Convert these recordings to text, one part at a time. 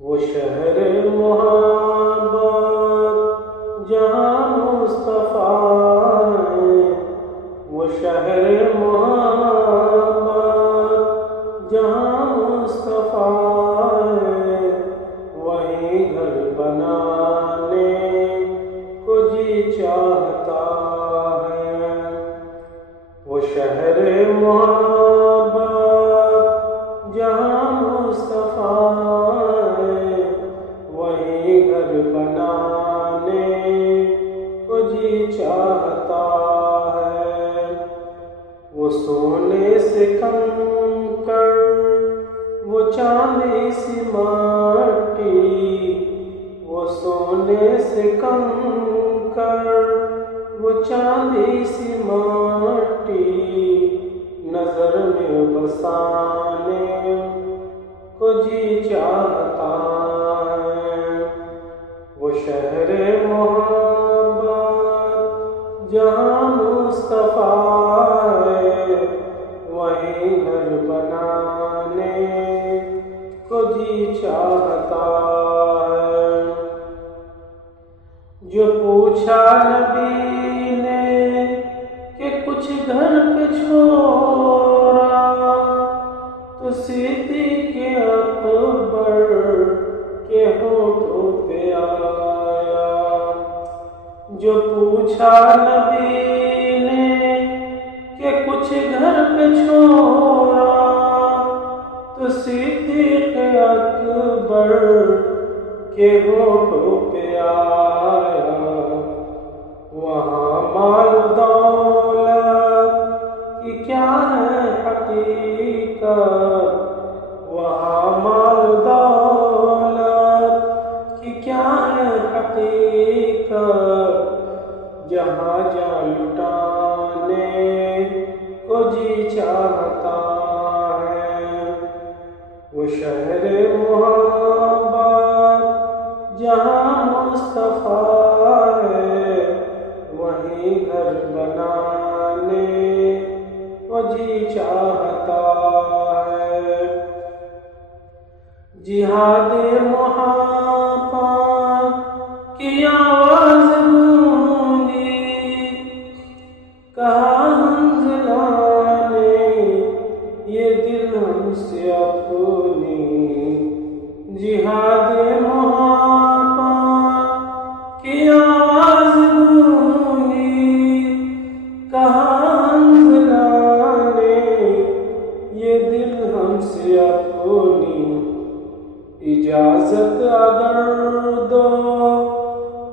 وہ شہر محبت جہاں مصطفیٰ ہے، وہ شہر محبت جہاں مصطفیٰ ہے، وہیں گھر بنانے کو جی چاہتا ہے۔ وہ شہر محبت جہاں مصطفیٰ ہے، وہیں گھر بنانے کو جی چاہتا ہے۔ وہ سونے سے کنکر، وہ چاندی سی مٹی، وہ سونے سے کنکر، وہ چاندی سی مٹی، نظر میں بسانے کو جی چاہتا ہے۔ وہ شہر محبت جہاں مصطفیٰ ہے، وہیں گھر بنانے کو جی چاہتا ہے۔ جو پوچھا نبی نے کہ کچھ گھر پہ چھوڑا، تو صدیق اکبر کے ہونٹوں پہ آیا۔ جو پوچھا نبی نے کہ کچھ گھر پہ چھوڑا، تو صدیق اکبر کے ہونٹوں پہ آیا۔ وہاں مال و دولت کی کیا ہے حقیقت، وہاں مال و دولت کی کیا ہے حقیقت، جہاں جان لٹانے کو جی چاہتا ہے۔ وہ شہر محبت جہاں مصطفیٰ ہے، وہیں گھر بنانے کو جی چاہتا ہے۔ جہاد محبت کی آواز گونگی، کہا حنظلہ نے یہ دل ہم سے اپنی۔ جہاد محبت کی آواز گونگی، کہا حنظلہ نے یہ دل ہم سے اپنی۔ اجازت اگر دو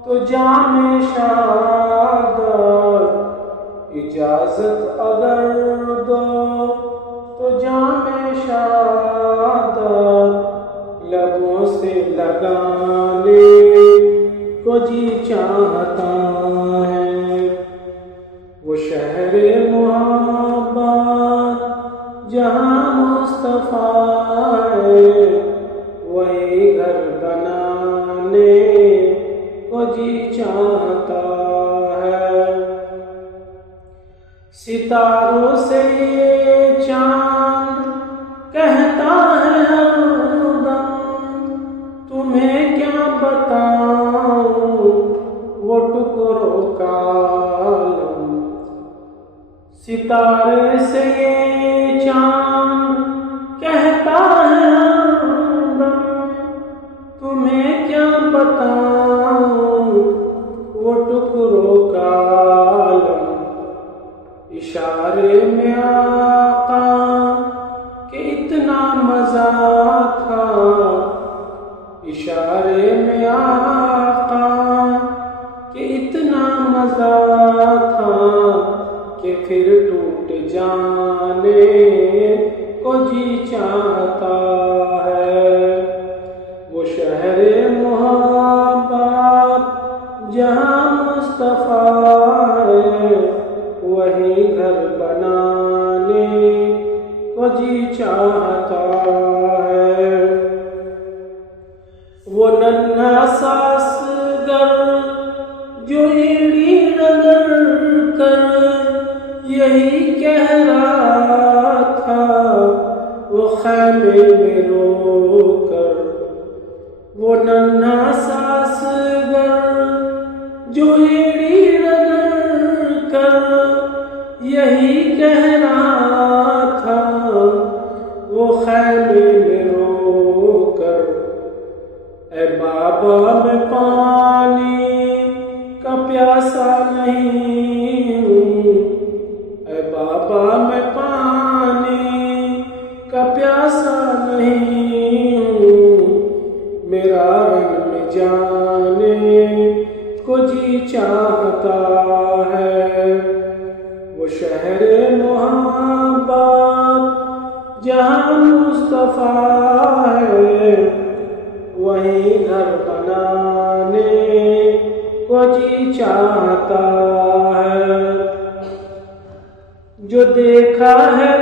تو جام شہادت، اجازت اگر دو تو جام شہادت، لبوں سے لگانے کو جی چاہتا ہے۔ وہ شہر محبت جہاں مصطفیٰ ہے، وہی گھر بنانے کو جی چاہتا ہے۔ ستاروں سے یہ چاند کہتا ہے ہر دم، تمہیں کیا بتاؤں وہ ٹکڑوں کا عالم۔ ستارے سے یہ چاند کہتا ہے ہر دم، تمہیں کیا بتاؤں وہ ٹکڑوں کا عالم۔ اشارے میں آقا کہ اتنا مزہ تھا، اشارے میں آقا کہ اتنا مزہ تھا، کہ پھر ٹوٹ جانے کو جی چاہتا ہے۔ وہ شہر محبت جہاں مصطفیٰ ہے، وہیں گھر بنانے کو جی چاہتا ہے۔ وہ ننھا سا اصغر جو ایڑی رگڑ کر یہی کہہ رہا تھا، وہ خیمے میں رو کر وہ ننھا ساسگر جو ایڑی رگڑ کر یہی کہہ رہا تھا، وہ خیمے میں رو کر، اے بابا میں پانی کا پیاسا نہیں ہوں، اے بابا میں پانی کا پیاسا نہیں ہوں، میرا رنگ میں جانے کو جی چاہتا ہے، وہ شہر محبت جہاں مصطفیٰ ہے، وہیں گھر بنانے کو جی چاہتا ہے، جو دیکھا ہے